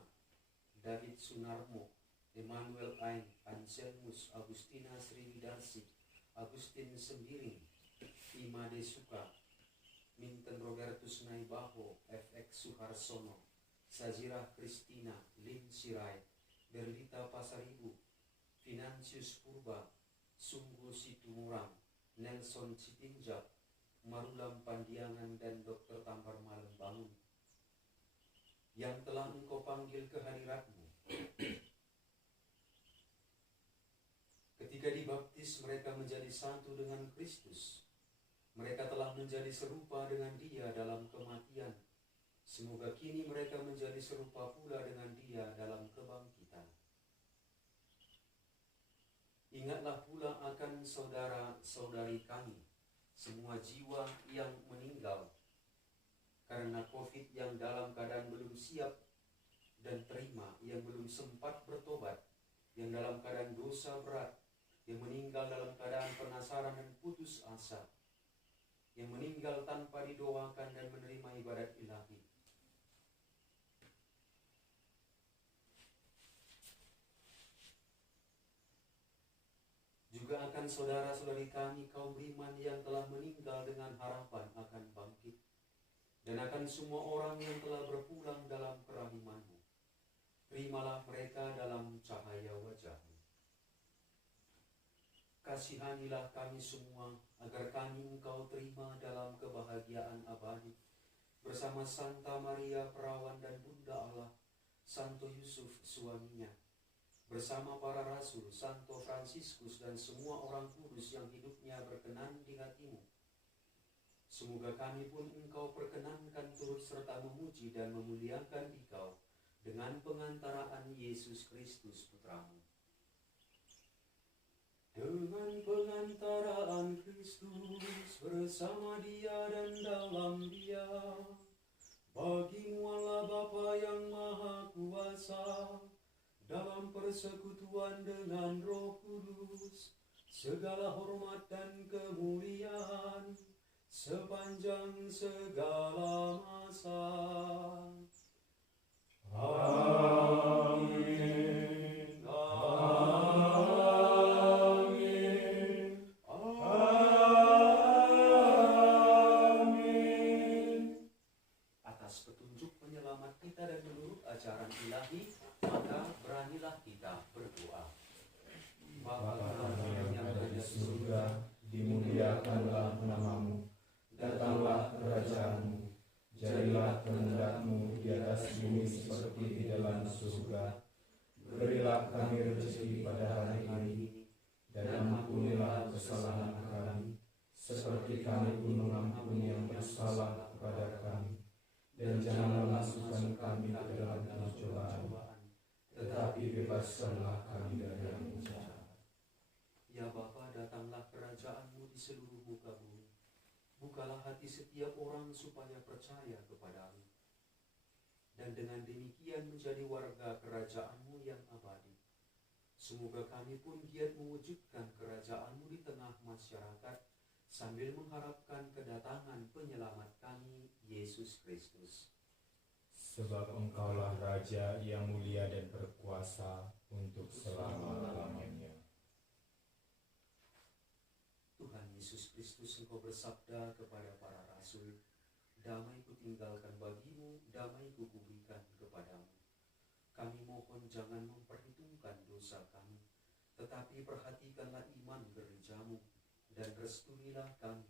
David Sunarmo, Emmanuel Ain, Anselmus, Agustina Sriwidarsi, Agustin Sembiring, Imade Suka, Minten Robertus Naibaho, FX Suharsono, Sazira Kristina, Lim Sirai, Berlita Pasaribu, Financius Purba, Sunggu Situmurang, Nelson Citinjak, Marulam Pandiangan dan Dr. Tampar Malam Bangun, yang telah Engkau panggil ke hadirat-Mu. Ketika dibaptis mereka menjadi satu dengan Kristus. Mereka telah menjadi serupa dengan Dia dalam kematian. Semoga kini mereka menjadi serupa pula dengan Dia dalam kebangkitan. Ingatlah pula akan saudara-saudari kami, semua jiwa yang meninggal karena COVID, yang dalam keadaan belum siap dan terima, yang belum sempat bertobat, yang dalam keadaan dosa berat, yang meninggal dalam keadaan penasaran dan putus asa, yang meninggal tanpa didoakan dan menerima ibadat ilahi. Juga akan saudara-saudari kami kaum beriman yang telah meninggal dengan harapan akan bangkit, dan akan semua orang yang telah berpulang dalam kerahiman-Mu. Terimalah mereka dalam cahaya wajah-Mu. Kasihanilah kami semua, agar kami Engkau terima dalam kebahagiaan abadi, bersama Santa Maria Perawan dan Bunda Allah, Santo Yusuf suaminya, bersama para rasul, Santo Fransiskus dan semua orang kudus yang hidupnya berkenan di hati-Mu. Semoga kami pun Engkau perkenankan turut serta memuji dan memuliakan Dikau dengan pengantaraan Yesus Kristus Putra-Mu. Dengan pengantaraan Kristus, bersama Dia dan dalam Dia, bagi-Mu Allah Bapa yang Maha Kuasa, dalam persekutuan dengan Roh Kudus, segala hormat dan kemuliaan sepanjang segala masa. Amin. Kita dan menurut ajaran ilahi, maka beranilah kita berdoa. Bapa kami yang ada di surga, dimuliakanlah nama-Mu, datanglah kerajaan-Mu, jadilah kehendak-Mu di atas bumi seperti di dalam surga. Berilah kami rezeki pada hari ini, dan ampunilah kesalahan kami, seperti kami pun mengampuni yang bersalah kepada kami. Dan janganlah masukkan kami ke dalam pencobaan, tetapi bebaskanlah kami dari yang jahat. Ya Bapa, datanglah kerajaan-Mu di seluruh muka bumi. Bukalah hati setiap orang supaya percaya kepadamu, dan dengan demikian menjadi warga kerajaan-Mu yang abadi. Semoga kami pun giat mewujudkan kerajaan-Mu di tengah masyarakat, sambil mengharapkan kedatangan penyelamat kami, Yesus Kristus. Sebab Engkaulah Raja yang mulia dan berkuasa untuk selama-lamanya. Tuhan Yesus Kristus, Engkau bersabda kepada para rasul, "Damai kutinggalkan bagimu, damai kuberikan kepadamu." Kami mohon jangan memperhitungkan dosa kami, tetapi perhatikanlah iman gerejamu, dan restunilah kami,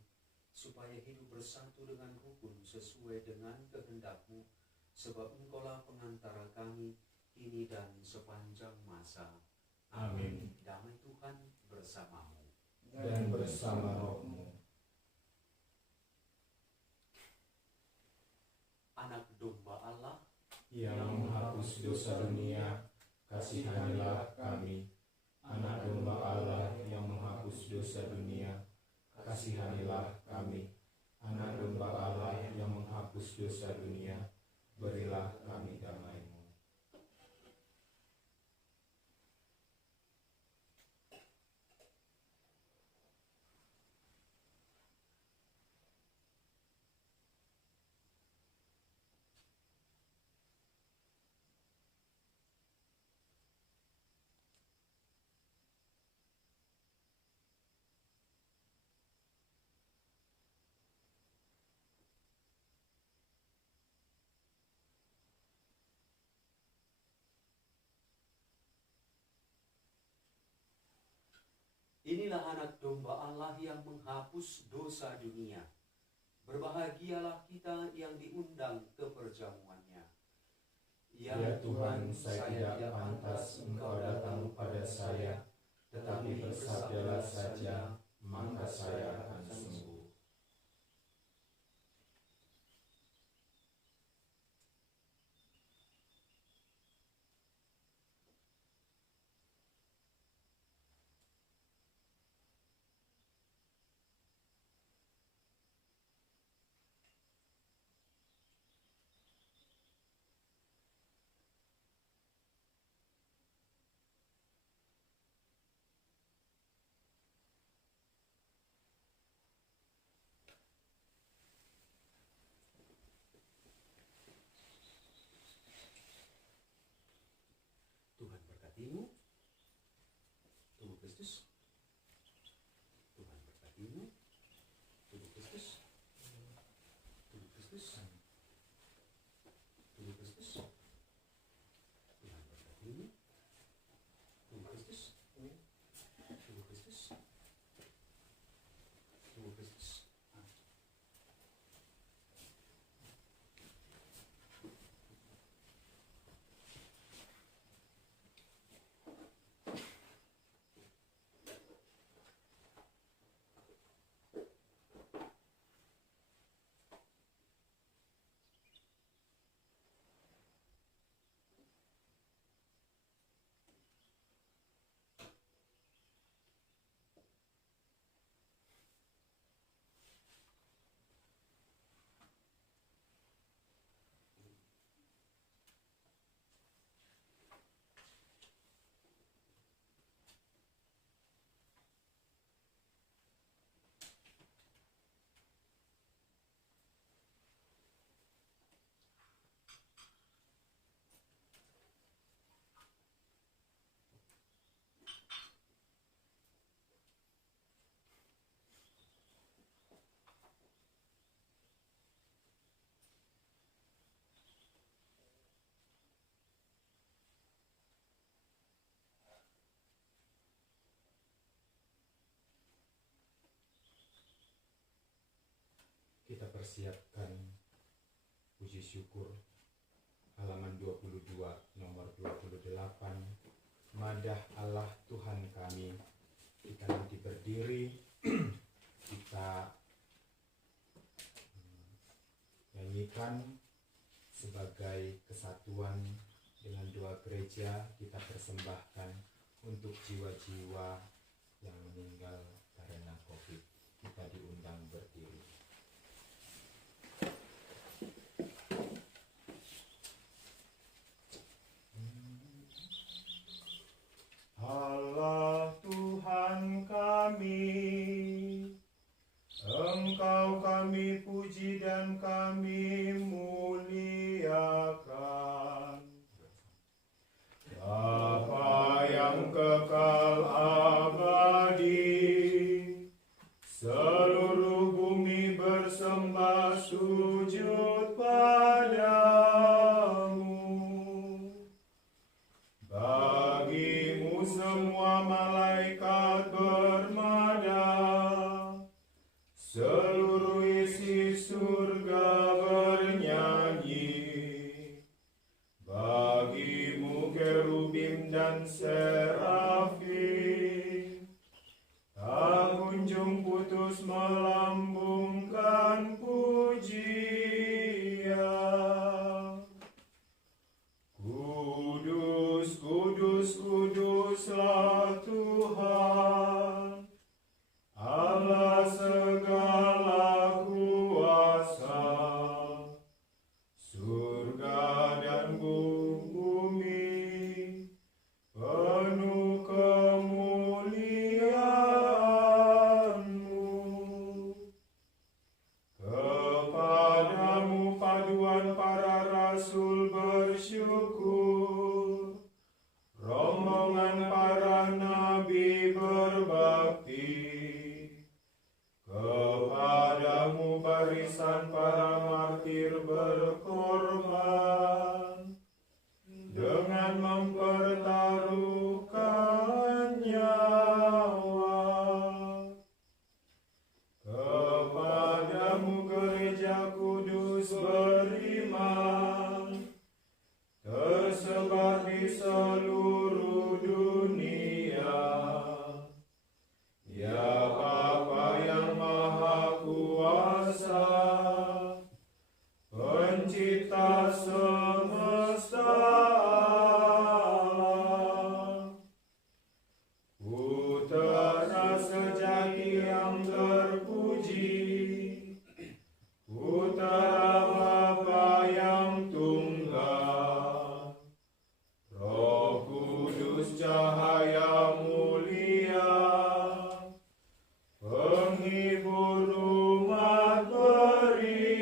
supaya hidup bersatu dengan rukun sesuai dengan kehendak-Mu, sebab Engkaulah pengantara kami, kini dan sepanjang masa. Amin. Damai Tuhan bersamamu. Dan bersama rohmu. Anak domba Allah, Yang menghapus dosa dunia, kasihanilah kami. Anak domba Allah yang menghapus dosa dunia, kasihanilah kami. Anak domba Allah yang menghapus dosa dunia, berilah kami damai-Mu. inilah anak domba Allah yang menghapus dosa dunia. Berbahagialah kita yang diundang ke perjamuannya. Ya Tuhan, saya tidak pantas Engkau datang pada saya, tetapi bersabdalah saja, maka saya akan sembuh. Tuhan berkatimu. Tubuh Kristus. Tuhan berkatimu. Tubuh Kristus. Tubuh Kristus. Tubuh Kristus. Tuhan berkatimu. Tubuh Kristus. Tubuh Kristus. Tubuh Kristus. Kita persiapkan puji syukur halaman 22 nomor 28, Madah Allah Tuhan kami. Kita nanti berdiri kita nyanyikan sebagai kesatuan dengan doa gereja. Kita persembahkan untuk jiwa-jiwa yang meninggal karena COVID. Kita diundang berdiri. Allah Tuhan kami, Engkau kami puji dan kami muliakan. Bapa yang kekal abadi, seluruh bumi bersembah sujud padamu. Bagimu semua malaikat bermada, seluruh isi surga bernyanyi. Bagimu kerubim dan serafim tak kunjung putus melambungkan pujian. Kudus, kudus, kuduslah Tuhan, Allah segala kuasa. Surga dan bumi penuh kemuliaan-Mu. Kepadamu paduan para rasul bersyukur, rombongan para nabi berbakti. Kepadamu barisan para martir berkorban, dengan mempertaruhkan nyawa. Kepadamu gereja kudus beriman, tersebar di seluruh dunia. Ya Bapa yang Maha Kuasa, Pencipta semesta alam, Putera sejati yang terpuji, Putera Bapa yang tunggal, Roh Kudus cahaya mulia, penghibur umat beriman.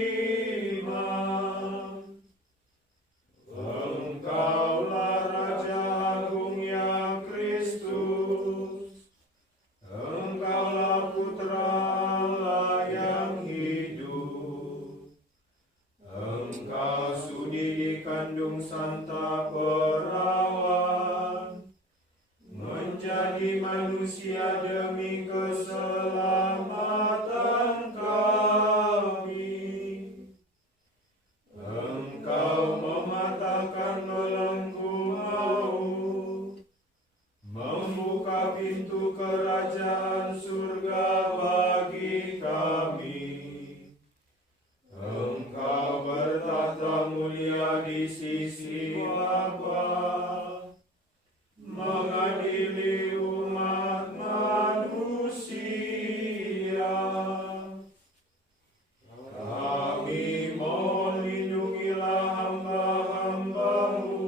Engkaulah Raja Agung ya Kristus, Engkaulah Putra Allah yang hidup. Engkau sudi dikandung Santa Perawan, menjadi manusia demi keselamatan kami. Engkau mematahkan belenggu maut, membuka pintu kerajaan surga bagi kami. Engkau bertahta mulia di sisi Bapa, mengadili umat manusia. Kami mohon lindungilah hamba-hamba-Mu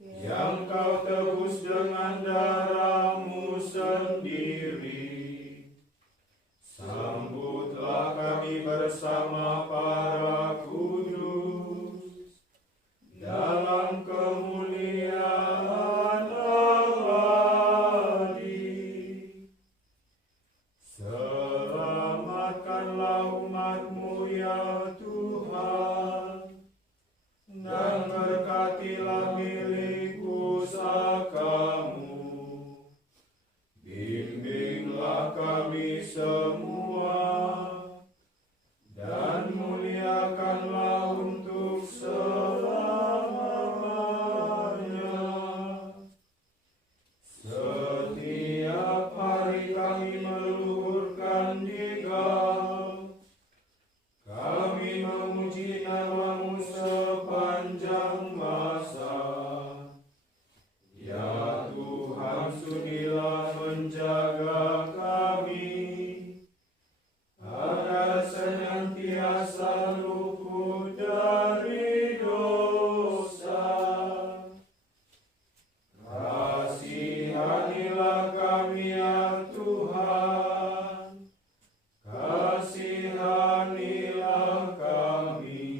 yang Kau tebus dengan darah-Mu sendiri. Sambutlah kami bersama para kudus dalam kemuliaan abadi. Selamatkanlah umat-Mu ya Tuhan, dan berkatilah milik pusaka-Mu. Bimbinglah kami semua, dan muliakanlah untuk selamanya. Setiap hari kami meluhurkan jaga kami, agar senantiasa luput dari dosa. Kasihanilah kami ya Tuhan, kasihanilah kami.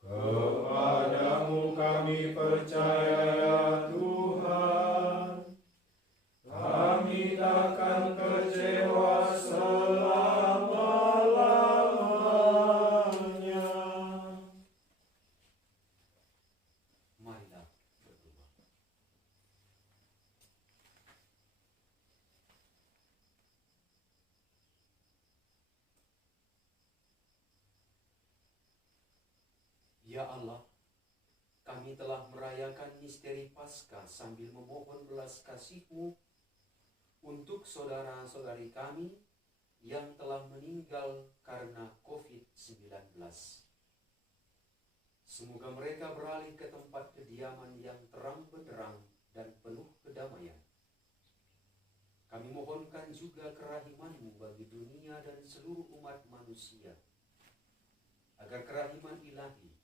Kepadamu kami percaya ya Tuhan, kami takkan kecewa selama-lamanya. Marilah berdoa. Ya Allah, kami telah merayakan misteri Paskah sambil memohon belas kasih-Mu untuk saudara-saudari kami yang telah meninggal karena COVID-19. Semoga mereka beralih ke tempat kediaman yang terang benderang dan penuh kedamaian. Kami mohonkan juga kerahiman-Mu bagi dunia dan seluruh umat manusia, agar kerahiman ilahi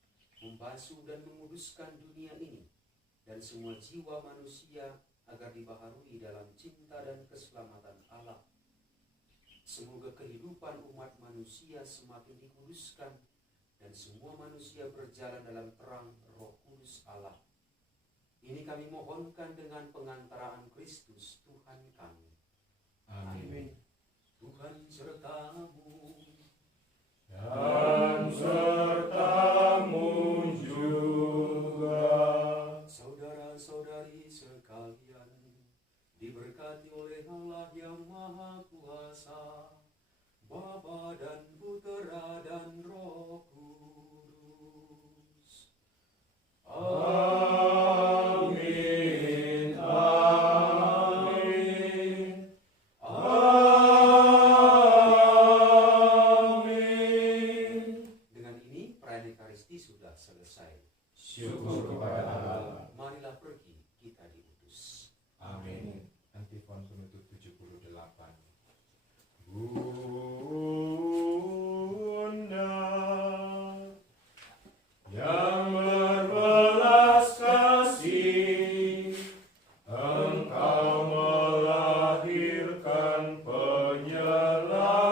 membasuh dan menguduskan dunia ini dan semua jiwa manusia agar dibaharui dalam cinta dan keselamatan Allah. Semoga kehidupan umat manusia semakin dikuduskan dan semua manusia berjalan dalam terang Roh Kudus Allah. Ini kami mohonkan dengan pengantaraan Kristus Tuhan kami. Amin. Tuhan sertamu. Dan sertamu juga. Saudara-saudari sekalian, diberkati oleh Allah yang Maha Kuasa, Bapa dan Putera dan Roh Kudus. Amin. Amin. Amin. Dengan ini perayaan Ekaristi sudah selesai. Syukur kepada Allah. Marilah pergi, kita diutus. Amin. Antifon penutup 78. Bunda yang berbelas kasih, Engkau melahirkan penyelamat.